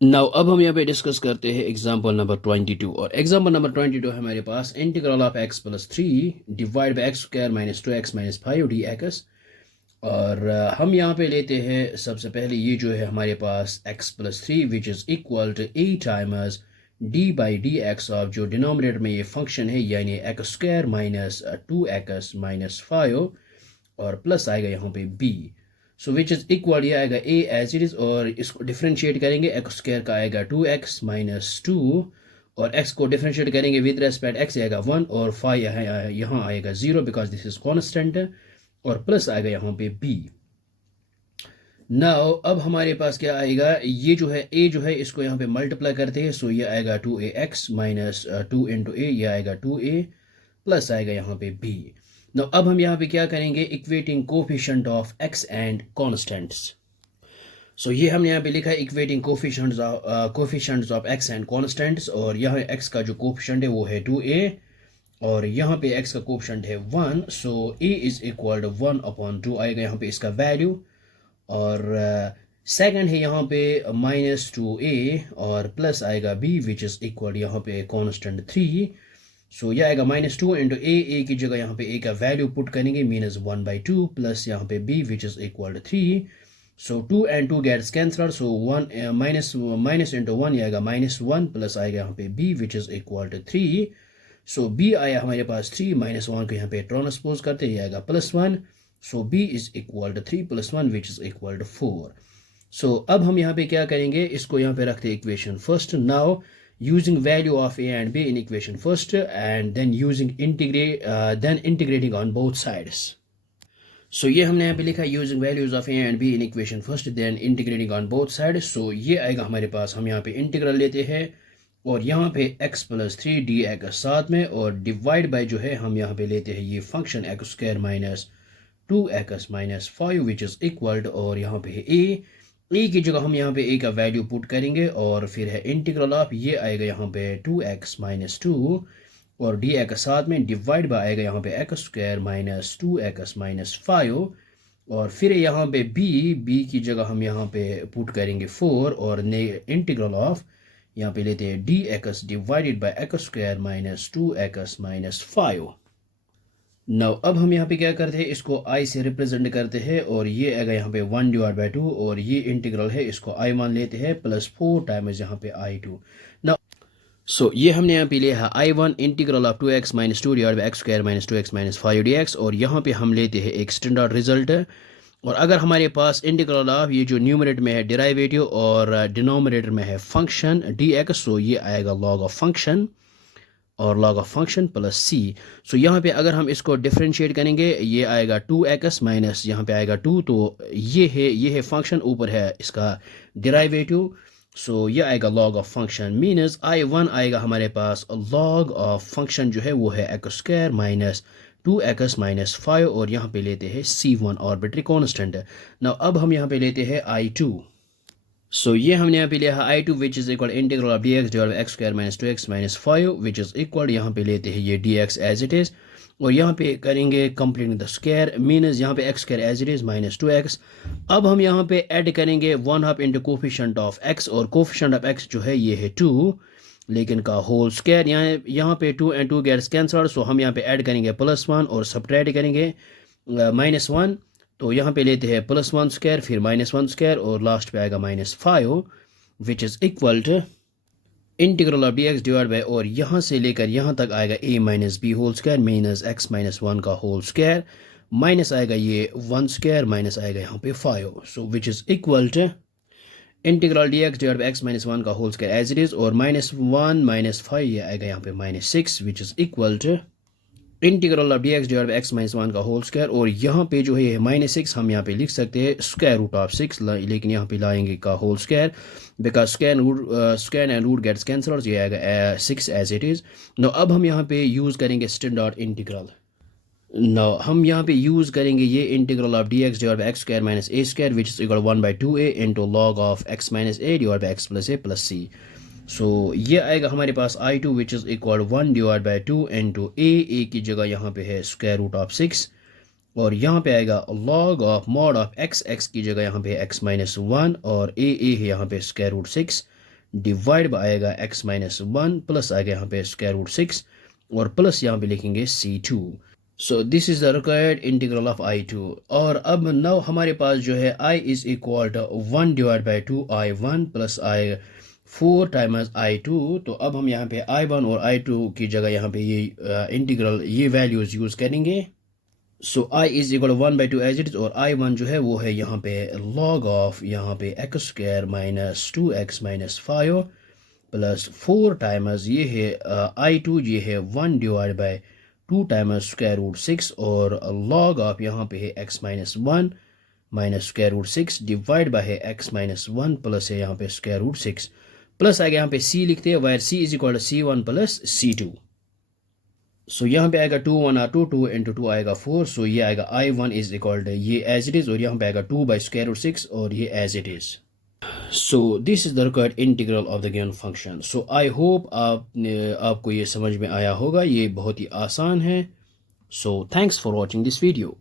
Now अब हम यहाँ पे डिस्कस करते हैं एग्जाम्पल नंबर 22 और एग्जाम्पल नंबर 22 हमारे पास integral of x plus 3 divide by x square minus 2x minus 5 D x. और हम यहाँ पे लेते हैं सबसे पहले ये जो है हमारे पास x plus 3 which is equal to a times d by d x of जो डिनोमिनेटर में ये फंक्शन है यानी x square minus 2x minus 5 और प्लस आएगा यहाँ पे b। So which is equal ये आएगा a एज इट इज़ और इसको डिफ्रेंशिएट करेंगे एक्स स्क्वायर का आएगा 2x माइनस 2 और x को डिफ्रेंशिएट करेंगे विद रेस्पेक्ट x आएगा 1 और 5 यहाँ आएगा 0 बिकॉज दिस इज कॉन्स्टेंट और प्लस आएगा यहाँ पे b। नाउ अब हमारे पास क्या आएगा, ये जो है a जो है इसको यहाँ पे मल्टीप्लाई करते हैं। सो ये आएगा 2ax माइनस 2 इंटू a, ये आएगा 2a प्लस आएगा यहाँ पे b। नाउ अब हम यहाँ पे क्या करेंगे, equating coefficient of x and constants. So ये हमने यहाँ पे लिखा है equating coefficients of x and constants और यहाँ x का जो कोफिशिएंट है वो है 2a और यहाँ पे x का कोफिशिएंट है 1। So a is equal to 1 upon 2 आएगा यहाँ पे इसका वैल्यू और सेकंड है यहाँ पे -2a और प्लस आएगा b विच इज़ इक्वल यहाँ पे कॉन्स्टेंट 3। सो यह आएगा -2 इंटू a की जगह यहाँ पे a का वैल्यू पुट करेंगे -1/2 प्लस यहाँ पे b which is equal to 3। So 2 and 2 gets cancelled. So 1 minus into 1 ये आएगा -1 प्लस आएगा यहाँ पे b which is equal to 3। So b आया हमारे पास 3 -1 को यहाँ पे ट्रांसपोज करते ये आएगा +1। So b is equal to 3 + 1 which is equal to 4। So अब हम यहाँ पे क्या करेंगे, इसको यहाँ पे रखते equation first. Now using value of a and b in equation first and then using integrating on both sides. So ये हमने यहाँ पे लिखा using values of a and b in equation first then integrating on both sides. So ये आएगा हमारे पास, हम यहाँ पे इंटीग्रल लेते हैं और यहाँ पे x प्लस 3 डी एक्स साथ में और डिवाइड बाय जो है हम यहाँ पे लेते हैं ये function x square minus 2x minus 5 which is equal और यहाँ पे a की जगह हम यहाँ पे a का वैल्यू पुट करेंगे और फिर है इंटीग्रल ऑफ ये आएगा यहाँ पे 2x माइनस 2 और डी एक्स साथ में डिवाइड बाय आएगा यहाँ पे x square minus 2x minus 5 और फिर यहाँ पे b की जगह हम यहाँ पे पुट करेंगे 4 और इंटीग्रल ऑफ यहाँ पे लेते हैं D x divided by x square minus 2x minus 5। Now अब हम यहाँ पे क्या करते हैं, इसको i से रिप्रेजेंट करते हैं और ये आएगा यहाँ पे 1/2 और ये इंटीग्रल है इसको i1 लेते हैं +4 टाइम्स यहाँ पे i2। नाउ सो ये हमने यहाँ पे लिया है i1 integral of 2x minus 2 divide by x square minus 2x minus 5 dx और यहाँ पे हम लेते हैं एक स्टैंडर्ड रिजल्ट है। और अगर हमारे पास इंटीग्रल ऑफ ये जो न्यूमरेटर में है डेरिवेटिव और डिनोमिनेटर में है फंक्शन dx, सो ये आएगा लॉग ऑफ फंक्शन और log of function plus c। सो यहाँ पे अगर हम इसको डिफ्रेंशिएट करेंगे ये आएगा 2x माइनस यहाँ पे आएगा 2, तो ये है फंक्शन, ऊपर है इसका डेरिवेटिव। सो ये आएगा लॉग ऑफ फंक्शन मीनस i1 आएगा हमारे पास लॉग ऑफ फंक्शन जो है वो है x square minus 2x minus 5 और यहाँ पे लेते हैं c1 आर्बिट्री कांस्टेंट। नाउ अब हम यहाँ पे लेते हैं i2। सो ये हमने यहाँ पे लिया है i2 which is equal integral of dx divide by x square minus 2x minus 5 which is equal, यहाँ पे लेते हैं ये dx एज इट इज़ और यहाँ पे करेंगे कंप्लीटिंग द स्क्वायर मीनस यहाँ पे x square as it is minus 2x। अब हम यहाँ पे ऐड करेंगे 1/2 इंटू कोफिशिएंट ऑफ x और कोफिशिएंट ऑफ x जो है ये है 2 लेकिन का होल स्क्वायर, यहाँ पे 2 and 2 गेट्स कैंसल्ड। सो हम यहाँ पे ऐड करेंगे +1 और सब्ट्रैक्ट करेंगे -1, तो यहाँ पे लेते हैं +1 स्क्वायर फिर -1 स्क्वायर और लास्ट पे आएगा -5 which is equal to integral of dx divide by और यहाँ से लेकर यहाँ तक आएगा a minus b whole square minus x minus 1 का होल स्क्वायर माइनस आएगा ये 1 स्क्वायर माइनस आएगा यहाँ पे 5। So which is equal to integral dx divide by x minus 1 का whole square as it is और -1 माइनस 5 ये आएगा यहाँ पे -6 which is equal to integral of dx divide by x minus 1 का होल स्क्वायर और यहाँ पे जो है -6 हम यहाँ पे लिख सकते हैं स्क्वायर रूट ऑफ 6 लेकिन यहाँ पे लाएंगे का whole square because square and root gets cancelled, ये आएगा 6 एज इट इज़। नो अब हम यहाँ पे यूज़ करेंगे स्टैंडर्ड इंटीग्रल। नो हम यहाँ पे यूज़ करेंगे ये integral of dx divide by x square minus a square which is equal 1/2a into log of x minus a divide by x plus a plus c। सो ये आएगा हमारे पास i2 which is equal 1 divide by 2 into a की जगह यहाँ पे है square root of 6 और यहाँ पे आएगा log of mod of x की जगह यहाँ पे x माइनस 1 और a है यहाँ पे स्क्वायर रूट 6 डिवाइड बाय आएगा x माइनस 1 प्लस आएगा यहाँ पे स्क्वायर रूट 6 और प्लस यहाँ पे लिखेंगे c2। So this is the required integral of i2। और अब नाउ हमारे पास जो है i is equal to 1 divide by 2 i1 plus i 4 times i2। तो अब हम यहाँ पे i1 और i2 की जगह यहाँ पे ये इंटीग्रल ये वैल्यूज यूज करेंगे। So i is equal 1 by 2 as it is और i1 जो है वो है यहाँ पे log ऑफ यहाँ पे x square minus 2x minus 5 plus 4 times ये है i2 ये है 1 divide by 2 times square root 6 और log ऑफ यहाँ पे है x minus 1 minus square root 6 divide by है x माइनस 1 प्लस है यहाँ पे स्क्वायर रूट 6 प्लस आएगा यहाँ पे c लिखते हैं where c is equal to c1 plus c2। So यहाँ पे आएगा 2 1 2 2 इंटू 2 आएगा 4। सो ये आएगा i1 इज इक्वल टू ये एज इट इज और यहाँ पे आएगा 2 बाई स्क्वायर रूट 6 और ये as it is. So this is the required integral of the given function. So I hope आपको ये समझ में आया होगा, ये बहुत ही आसान है। So thanks for watching this video.